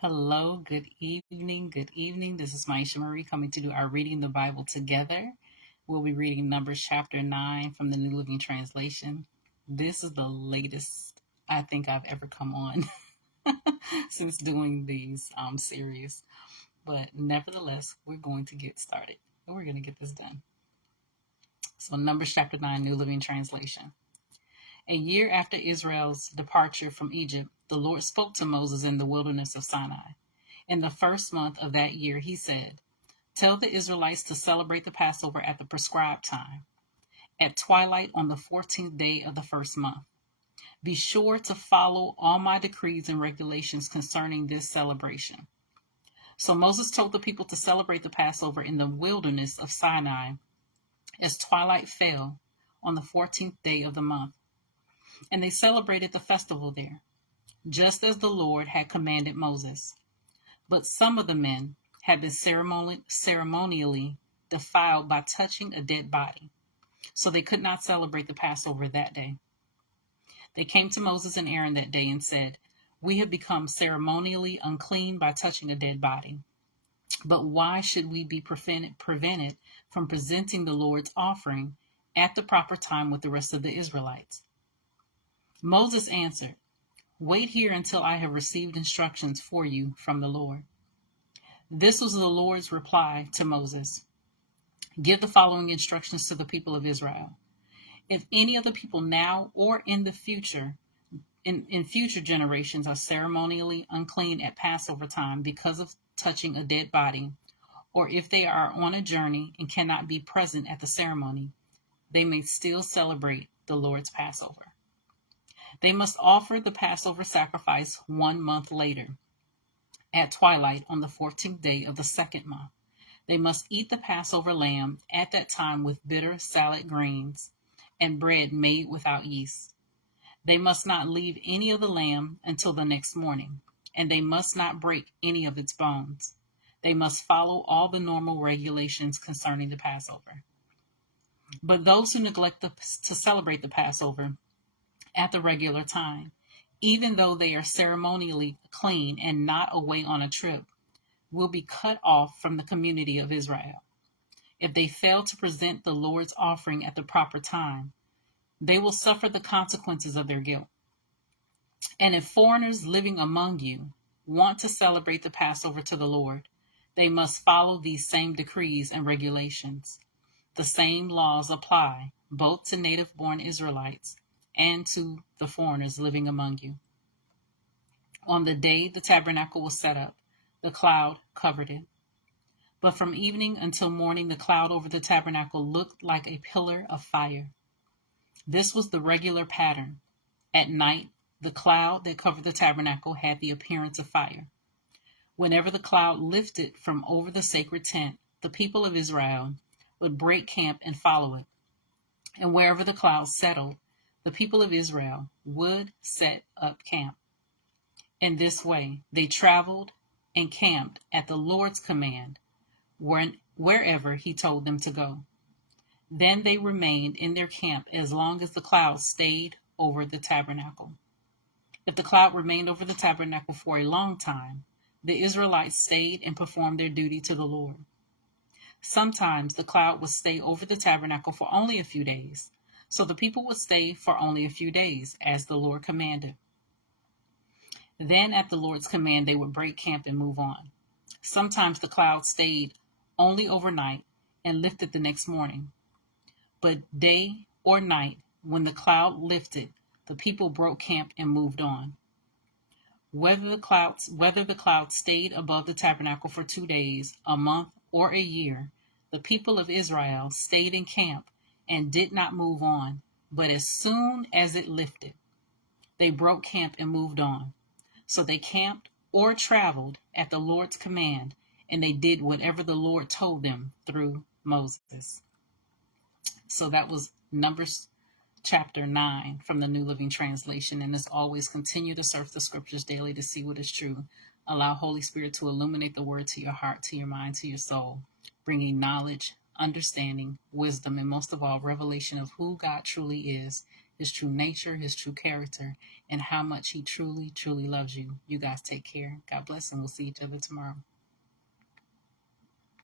Hello, good evening, good evening. This is Myesha Marie coming to do our Reading the Bible together. We'll be reading Numbers chapter 9 from the New Living Translation. This is the latest I think I've ever come on since doing these series. But nevertheless, we're going to get started and we're going to get this done. So, Numbers chapter 9, New Living Translation. A year after Israel's departure from Egypt, the Lord spoke to Moses in the wilderness of Sinai. In the first month of that year, he said, "Tell the Israelites to celebrate the Passover at the prescribed time, at twilight on the 14th day of the first month. Be sure to follow all my decrees and regulations concerning this celebration." So Moses told the people to celebrate the Passover in the wilderness of Sinai as twilight fell on the 14th day of the month. And they celebrated the festival there, just as the Lord had commanded Moses. But some of the men had been ceremonially defiled by touching a dead body, so they could not celebrate the Passover that day. They came to Moses and Aaron that day and said, "We have become ceremonially unclean by touching a dead body. But why should we be prevented from presenting the Lord's offering at the proper time with the rest of the Israelites?" Moses answered, "Wait here until I have received instructions for you from the Lord." This was the Lord's reply to Moses. "Give the following instructions to the people of Israel. If any of the people now or in the future, in future generations, are ceremonially unclean at Passover time because of touching a dead body, or if they are on a journey and cannot be present at the ceremony, they may still celebrate the Lord's Passover. They must offer the Passover sacrifice 1 month later, at twilight on the 14th day of the second month. They must eat the Passover lamb at that time with bitter salad greens and bread made without yeast. They must not leave any of the lamb until the next morning, and they must not break any of its bones. They must follow all the normal regulations concerning the Passover. But those who neglect to celebrate the Passover at the regular time, even though they are ceremonially clean and not away on a trip, will be cut off from the community of Israel. If they fail to present the Lord's offering at the proper time, they will suffer the consequences of their guilt. And if foreigners living among you want to celebrate the Passover to the Lord, they must follow these same decrees and regulations. The same laws apply both to native-born Israelites and to the foreigners living among you. On the day the tabernacle was set up, the cloud covered it. But from evening until morning, the cloud over the tabernacle looked like a pillar of fire. This was the regular pattern. At night, the cloud that covered the tabernacle had the appearance of fire. Whenever the cloud lifted from over the sacred tent, the people of Israel would break camp and follow it. And wherever the cloud settled, the people of Israel would set up camp. In this way, they traveled and camped at the Lord's command wherever he told them to go. Then they remained in their camp as long as the cloud stayed over the tabernacle. If the cloud remained over the tabernacle for a long time, the Israelites stayed and performed their duty to the Lord. Sometimes the cloud would stay over the tabernacle for only a few days, so the people would stay for only a few days, as the Lord commanded. Then at the Lord's command, they would break camp and move on. Sometimes the cloud stayed only overnight and lifted the next morning. But day or night, when the cloud lifted, the people broke camp and moved on. Whether the cloud stayed above the tabernacle for 2 days, a month, or a year, the people of Israel stayed in camp and did not move on. But as soon as it lifted, they broke camp and moved on. So they camped or traveled at the Lord's command, and they did whatever the Lord told them through Moses. So that was Numbers chapter 9 from the New Living Translation. And as always, continue to search the scriptures daily to see what is true. Allow Holy Spirit to illuminate the word to your heart, to your mind, to your soul, bringing knowledge, understanding, wisdom, and most of all, revelation of who God truly is his true nature, his true character, and how much he truly, truly loves you. You guys take care. God bless, and we'll see each other tomorrow.